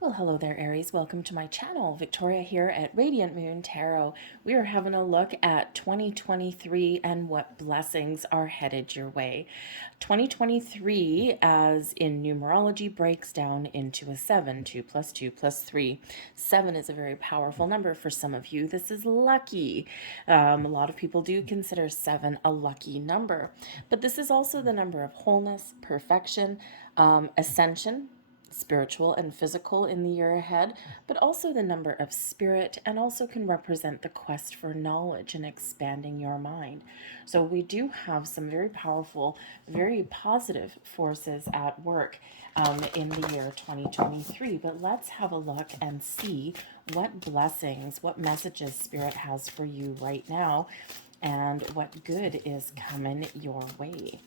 Well, hello there, Aries. Welcome to my channel. Victoria here at Radiant Moon Tarot. We are having a look at 2023 and what blessings are headed your way. 2023, as in numerology, breaks down into a 7. 2 plus 2 plus 3. 7 is a very powerful number for some of you. This is lucky. A lot of people do consider 7 a lucky number, but this is also the number of wholeness, perfection, ascension, spiritual and physical in the year ahead, but also the number of spirit, and also can represent the quest for knowledge and expanding your mind. So we do have some very powerful, very positive forces at work in the year 2023. But let's have a look and see what blessings, what messages spirit has for you right now, and what good is coming your way.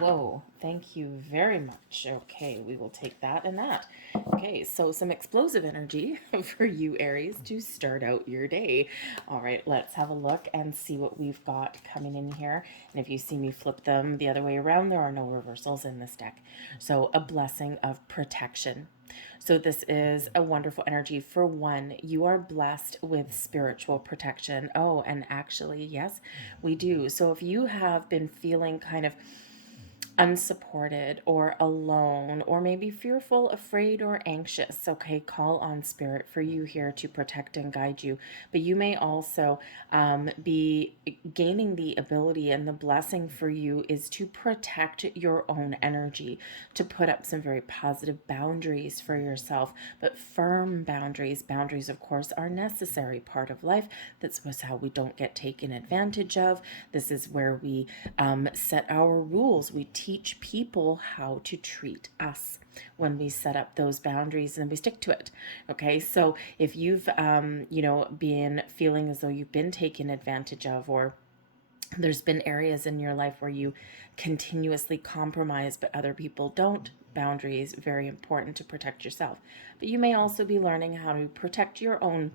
Whoa, thank you very much. Okay, we will take that and that. Okay, so some explosive energy for you, Aries, to start out your day. All right, let's have a look and see what we've got coming in here. And if you see me flip them the other way around, there are no reversals in this deck. So a blessing of protection. So this is a wonderful energy. For one, you are blessed with spiritual protection. Oh, and actually, yes, we do. So if you have been feeling kind of unsupported or alone or maybe fearful, afraid, or anxious, okay, call on spirit for you here to protect and guide you. But you may also be gaining the ability, and the blessing for you is to protect your own energy, to put up some very positive boundaries for yourself, but firm boundaries. Boundaries, of course, are a necessary part of life. That's how we don't get taken advantage of. This is where we set our rules. We teach people how to treat us when we set up those boundaries and we stick to it. Okay, so if you've been feeling as though you've been taken advantage of, or there's been areas in your life where you continuously compromise but other people don't, boundaries very important to protect yourself. But you may also be learning how to protect your own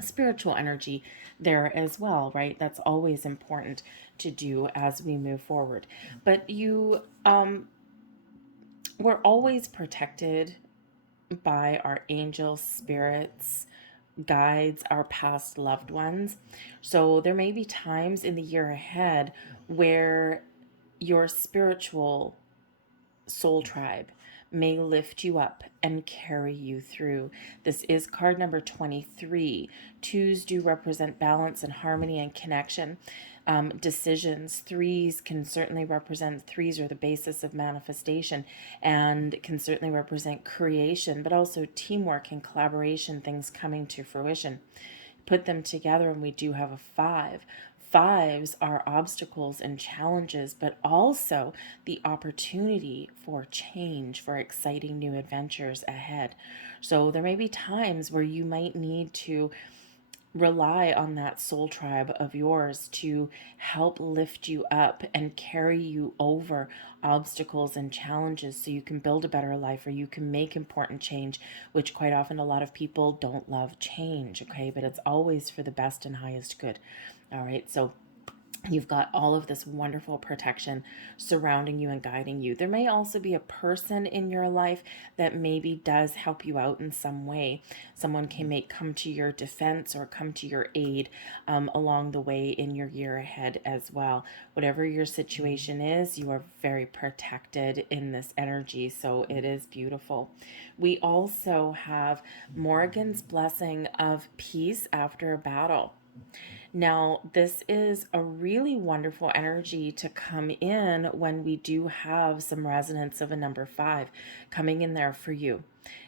spiritual energy there as well, right? That's always important to do as we move forward. But we're always protected by our angels, spirits, guides, our past loved ones. So there may be times in the year ahead where your spiritual soul tribe may lift you up and carry you through. This is card number 23. Twos do represent balance and harmony and connection. Decisions. Threes can certainly represent, threes are the basis of manifestation and can certainly represent creation, but also teamwork and collaboration, things coming to fruition. Put them together and we do have a 5. Fives are obstacles and challenges, but also the opportunity for change, for exciting new adventures ahead. So there may be times where you might need to rely on that soul tribe of yours to help lift you up and carry you over obstacles and challenges so you can build a better life, or you can make important change, which quite often a lot of people don't love change, okay? But it's always for the best and highest good. All right, so you've got all of this wonderful protection surrounding you and guiding you. There may also be a person in your life that maybe does help you out in some way. Someone may come to your defense or come to your aid along the way in your year ahead as well. Whatever your situation is, you are very protected in this energy, so it is beautiful. We also have Morgan's blessing of peace after a battle. Now, this is a really wonderful energy to come in when we do have some resonance of a number 5 coming in there for you.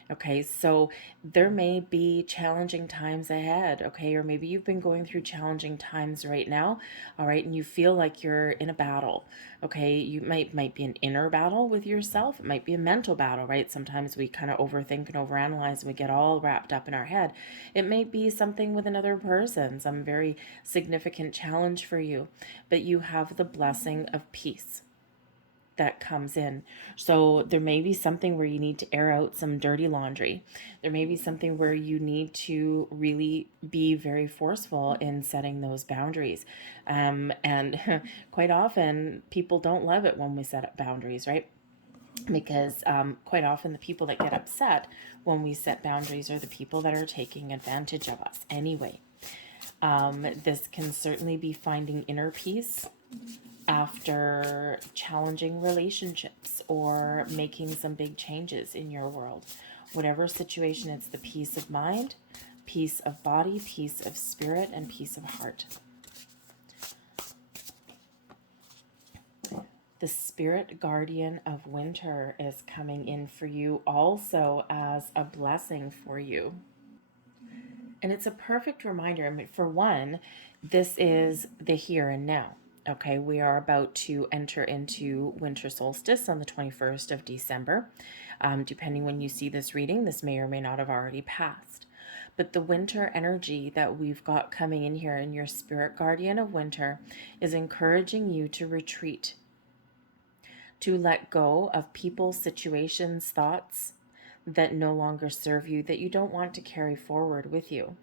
Okay, so there may be challenging times ahead, okay, or maybe you've been going through challenging times right now, all right, and you feel like you're in a battle, okay. You might be an inner battle with yourself. It might be a mental battle, right? Sometimes we kind of overthink and overanalyze and we get all wrapped up in our head. It may be something with another person, some very significant challenge for you, but you have the blessing of peace that comes in. So there may be something where you need to air out some dirty laundry. There may be something where you need to really be very forceful in setting those boundaries. And quite often people don't love it when we set up boundaries, right? because quite often the people that get upset when we set boundaries are the people that are taking advantage of us anyway. This can certainly be finding inner peace after challenging relationships or making some big changes in your world. Whatever situation, it's the peace of mind, peace of body, peace of spirit, and peace of heart. The spirit guardian of winter is coming in for you also as a blessing for you. And it's a perfect reminder. I mean, for one, this is the here and now. Okay, we are about to enter into winter solstice on the 21st of December. Depending when you see this reading, this may or may not have already passed. But the winter energy that we've got coming in here in your spirit guardian of winter is encouraging you to retreat, to let go of people, situations, thoughts that no longer serve you, that you don't want to carry forward with you.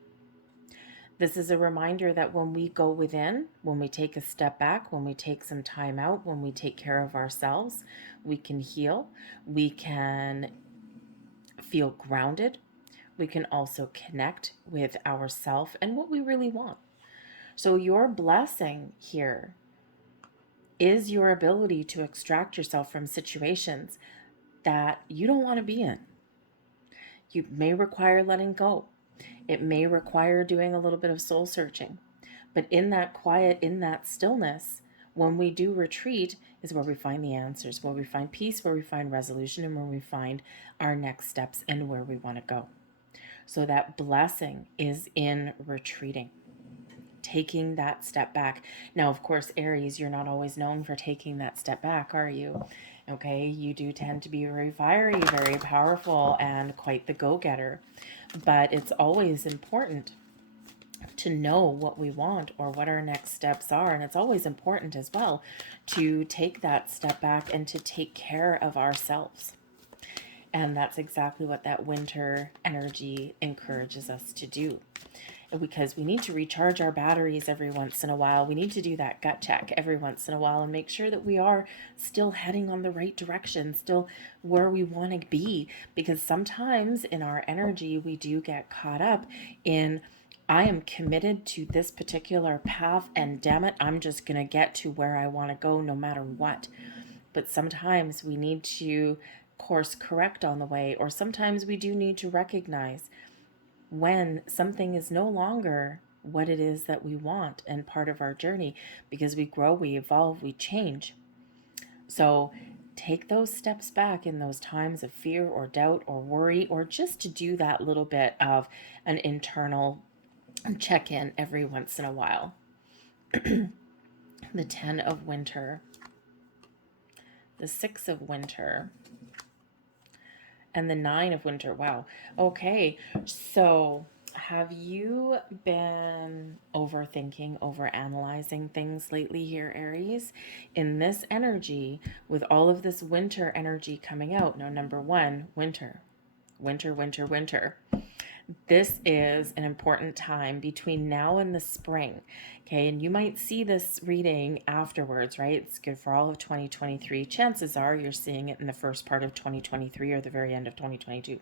This is a reminder that when we go within, when we take a step back, when we take some time out, when we take care of ourselves, we can heal, we can feel grounded, we can also connect with ourselves and what we really want. So your blessing here is your ability to extract yourself from situations that you don't want to be in. You may require letting go. It may require doing a little bit of soul searching. But in that quiet, in that stillness, when we do retreat, is where we find the answers, where we find peace, where we find resolution, and where we find our next steps and where we want to go. So that blessing is in retreating, taking that step back. Now, of course, Aries, you're not always known for taking that step back, are you? Okay, you do tend to be very fiery, very powerful, and quite the go-getter. But it's always important to know what we want or what our next steps are. And it's always important as well to take that step back and to take care of ourselves. And that's exactly what that winter energy encourages us to do. Because we need to recharge our batteries every once in a while. We need to do that gut check every once in a while and make sure that we are still heading on the right direction, still where we want to be. Because sometimes in our energy, we do get caught up in, I am committed to this particular path, and damn it, I'm just going to get to where I want to go no matter what. But sometimes we need to course correct on the way, or sometimes we do need to recognize when something is no longer what it is that we want and part of our journey, because we grow, we evolve, we change. So take those steps back in those times of fear or doubt or worry, or just to do that little bit of an internal check-in every once in a while. The 10 of winter, the 6 of winter, and the 9 of winter. Wow. Okay. So have you been overthinking, overanalyzing things lately here, Aries? In this energy, with all of this winter energy coming out. Now, number one, winter. Winter, winter, winter. This is an important time between now and the spring. Okay, and you might see this reading afterwards, right? It's good for all of 2023. Chances are you're seeing it in the first part of 2023 or the very end of 2022.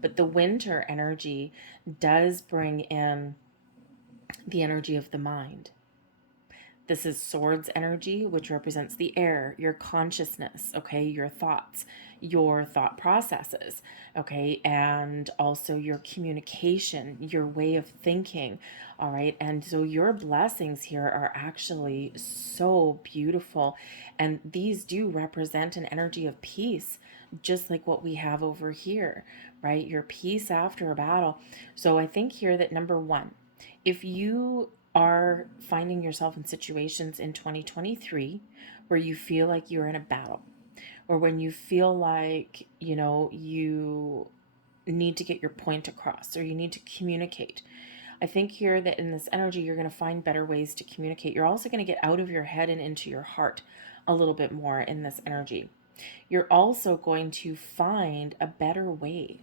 But the winter energy does bring in the energy of the mind. This is swords energy, which represents the air, your consciousness, okay, your thoughts, your thought processes, okay, and also your communication, your way of thinking, all right. And so your blessings here are actually so beautiful, and these do represent an energy of peace, just like what we have over here, right? Your peace after a battle. So I think here that number one, if you are finding yourself in situations in 2023 where you feel like you're in a battle, or when you feel like, you need to get your point across, or you need to communicate, I think here that in this energy, you're going to find better ways to communicate. You're also going to get out of your head and into your heart a little bit more in this energy. You're also going to find a better way.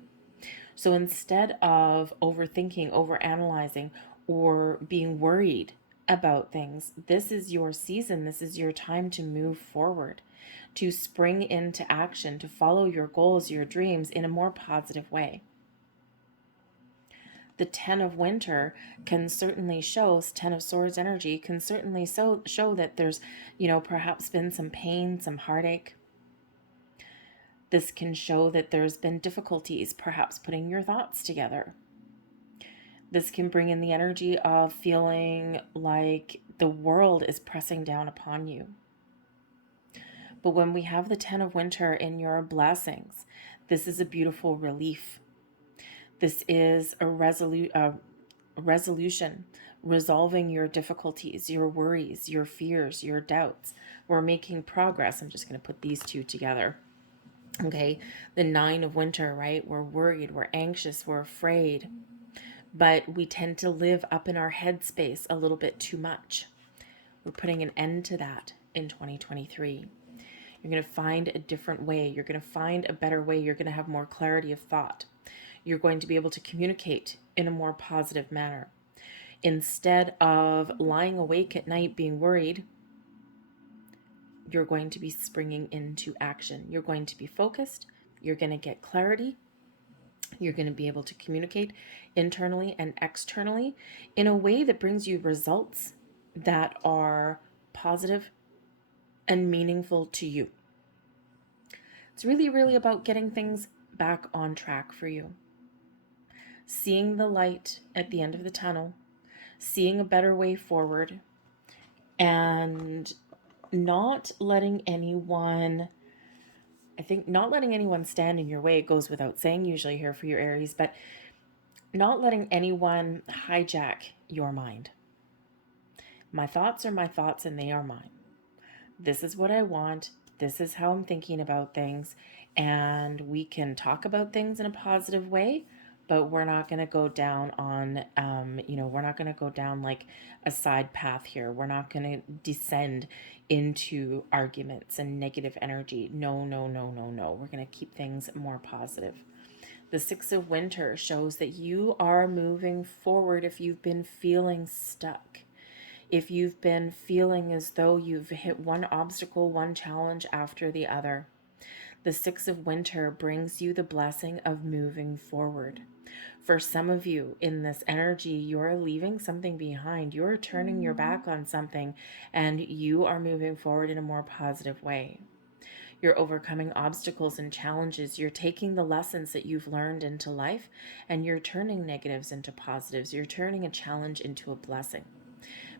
So instead of overthinking, overanalyzing, or being worried about things. This is your season. This is your time to move forward, to spring into action, to follow your goals, your dreams in a more positive way. The 10 of winter can certainly show, 10 of swords energy can certainly show that there's, perhaps been some pain, some heartache. This can show that there's been difficulties, perhaps putting your thoughts together. This can bring in the energy of feeling like the world is pressing down upon you. But when we have the 10 of winter in your blessings, this is a beautiful relief. This is a resolution, resolving your difficulties, your worries, your fears, your doubts. We're making progress. I'm just going to put these two together. Okay, the 9 of winter, right? We're worried, we're anxious, we're afraid, but we tend to live up in our headspace a little bit too much. We're putting an end to that in 2023. You're going to find a different way. You're going to find a better way. You're going to have more clarity of thought. You're going to be able to communicate in a more positive manner. Instead of lying awake at night being worried, you're going to be springing into action. You're going to be focused. You're going to get clarity. You're going to be able to communicate internally and externally in a way that brings you results that are positive and meaningful to you. It's really, really about getting things back on track for you. Seeing the light at the end of the tunnel, seeing a better way forward, and not letting anyone stand in your way. It goes without saying usually here for your Aries, but not letting anyone hijack your mind. My thoughts are my thoughts and they are mine. This is what I want. This is how I'm thinking about things. And we can talk about things in a positive way, but we're not going to go down on, we're not going to go down like a side path here. We're not going to descend into arguments and negative energy. No, no, no, no, no. We're going to keep things more positive. The 6 of winter shows that you are moving forward if you've been feeling stuck. If you've been feeling as though you've hit one obstacle, one challenge after the other. The 6 of winter brings you the blessing of moving forward. For some of you in this energy, you're leaving something behind. You're turning your back on something and you are moving forward in a more positive way. You're overcoming obstacles and challenges. You're taking the lessons that you've learned into life and you're turning negatives into positives. You're turning a challenge into a blessing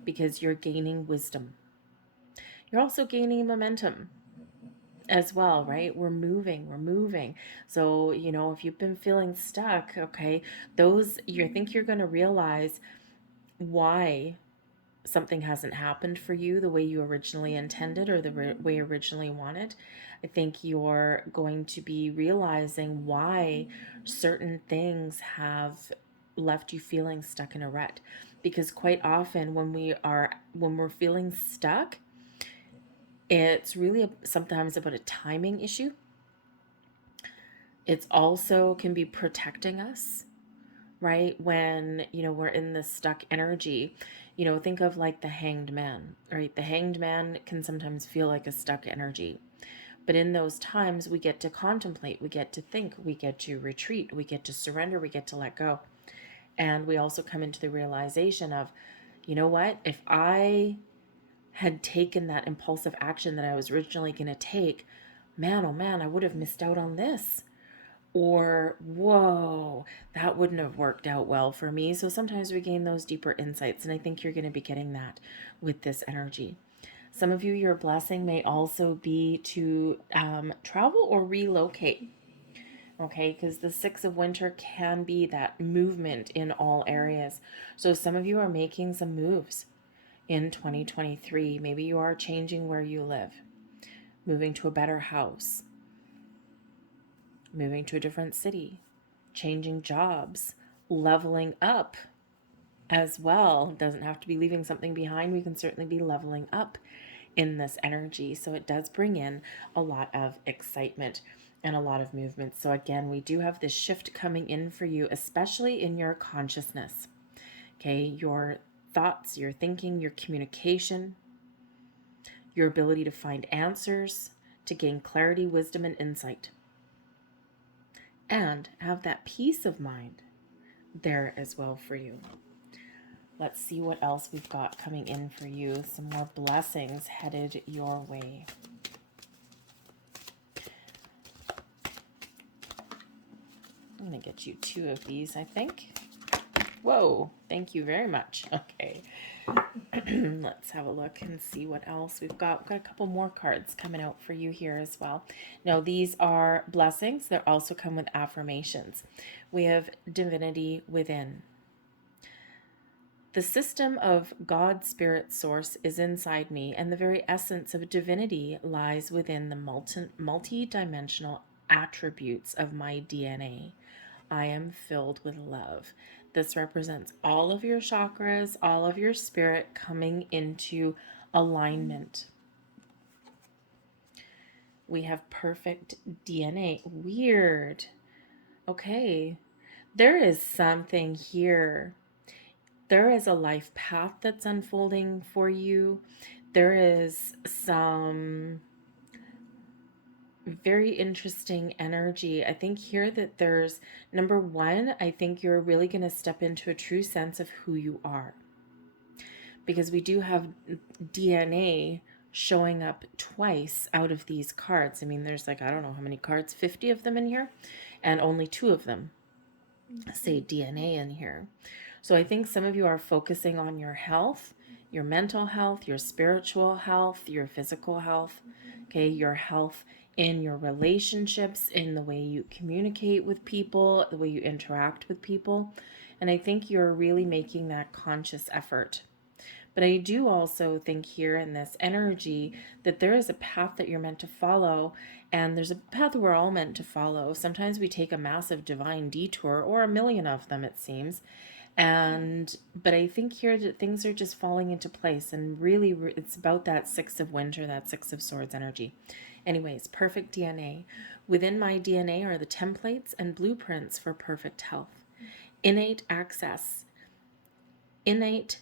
because you're gaining wisdom. You're also gaining momentum as well, right? We're moving. So, if you've been feeling stuck, okay, you think you're going to realize why something hasn't happened for you the way you originally intended or the way you originally wanted. I think you're going to be realizing why certain things have left you feeling stuck in a rut. Because quite often when we're feeling stuck, it's really sometimes about a timing issue. It's also can be protecting us, right? When, we're in this stuck energy, think of like the hanged man, right? The hanged man can sometimes feel like a stuck energy. But in those times, we get to contemplate, we get to think, we get to retreat, we get to surrender, we get to let go. And we also come into the realization of, you know what? If I had taken that impulsive action that I was originally going to take, man, oh man, I would have missed out on this. Or, whoa, that wouldn't have worked out well for me. So sometimes we gain those deeper insights. And I think you're going to be getting that with this energy. Some of you, your blessing may also be to travel or relocate. Okay, because the 6 of winter can be that movement in all areas. So some of you are making some moves in 2023. Maybe you are changing where you live, moving to a better house, moving to a different city, changing jobs, leveling up as well. It doesn't have to be leaving something behind. We can certainly be leveling up in this energy. So it does bring in a lot of excitement and a lot of movement. So again, we do have this shift coming in for you, especially in your consciousness. Okay, your thoughts, your thinking, your communication, your ability to find answers, to gain clarity, wisdom, and insight, and have that peace of mind there as well for you. Let's see what else we've got coming in for you. Some more blessings headed your way. I'm going to get you 2 of these, I think. Whoa, thank you very much. Okay. Let's have a look and see what else we've got. We've got a couple more cards coming out for you here as well. Now, these are blessings. They also come with affirmations. We have divinity within. The system of God, Spirit, Source is inside me, and the very essence of divinity lies within the multi-dimensional attributes of my DNA. I am filled with love. This represents all of your chakras, all of your spirit coming into alignment. We have perfect DNA. Weird. Okay. There is something here. There is a life path that's unfolding for you. There is some very interesting energy. I think here that there's, number one, I think you're really going to step into a true sense of who you are. Because we do have DNA showing up twice out of these cards. I mean, there's like, I don't know how many cards, 50 of them in here, and only 2 of them say DNA in here. So I think some of you are focusing on your health, your mental health, your spiritual health, your physical health, okay, your health in your relationships, in the way you communicate with people, the way you interact with people. And I think you're really making that conscious effort. But I do also think here in this energy that there is a path that you're meant to follow, and there's a path we're all meant to follow. Sometimes we take a massive divine detour, or a million of them, it seems. But I think here that things are just falling into place, and really it's about that 6 of winter, that 6 of swords energy. Anyways, perfect DNA. Within my DNA are the templates and blueprints for perfect health. Innate accesses, the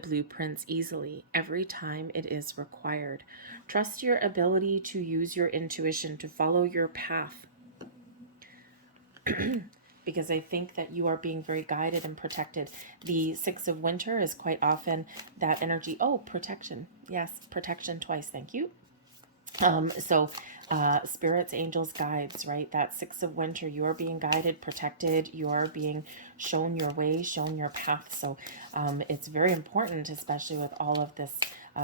blueprints easily every time it is required. Trust your ability to use your intuition to follow your path. Because I think that you are being very guided and protected. The 6 of winter is quite often that energy. Oh, protection. Yes, protection twice. Thank you. Spirits, angels, guides, right? That 6 of winter, you're being guided, protected, you're being shown your way, shown your path. So it's very important, especially with all of this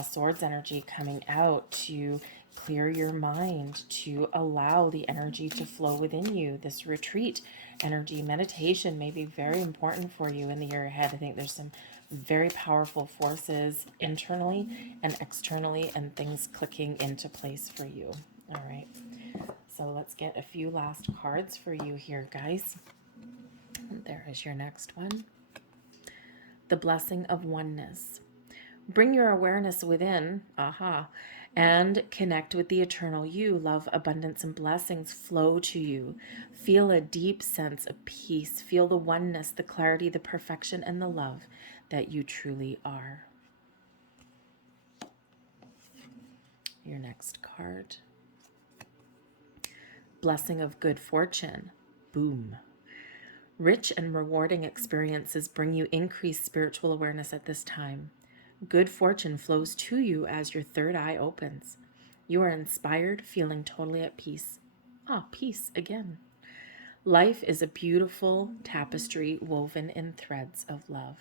swords energy coming out, to clear your mind, to allow the energy to flow within you. This retreat energy, meditation may be very important for you in the year ahead. I think there's some very powerful forces internally and externally, and things clicking into place for you. All right, so let's get a few last cards for you here, guys. And there is your next one. The blessing of oneness. Bring your awareness within, and connect with the eternal you. Love, abundance, and blessings flow to you. Feel a deep sense of peace. Feel the oneness, the clarity, the perfection, and the love that you truly are. Your next card. Blessing of good fortune. Boom. Rich and rewarding experiences bring you increased spiritual awareness at this time. Good fortune flows to you as your third eye opens. You are inspired, feeling totally at peace. Peace again. Life is a beautiful tapestry woven in threads of love.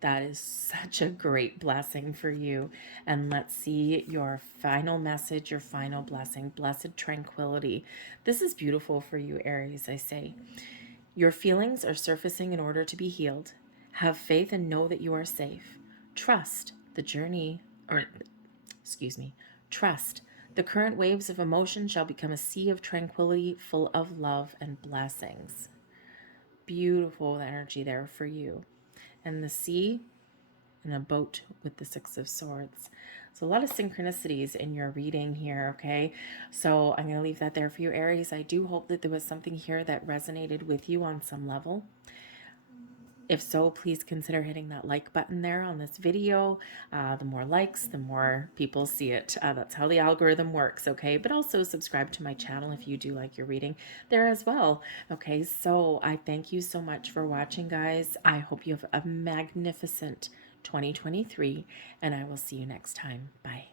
That is such a great blessing for you. And let's see your final message, your final blessing. Blessed tranquility. This is beautiful for you, Aries, I say. Your feelings are surfacing in order to be healed. Have faith and know that you are safe. Trust the current waves of emotion shall become a sea of tranquility full of love and blessings. Beautiful energy there for you. And the sea and a boat with the 6 of swords. So a lot of synchronicities in your reading here, okay? So I'm going to leave that there for you, Aries. I do hope that there was something here that resonated with you on some level. If so, please consider hitting that like button there on this video. The more likes, the more people see it. That's how the algorithm works, okay? But also subscribe to my channel if you do like your reading there as well. Okay, so I thank you so much for watching, guys. I hope you have a magnificent 2023, and I will see you next time. Bye.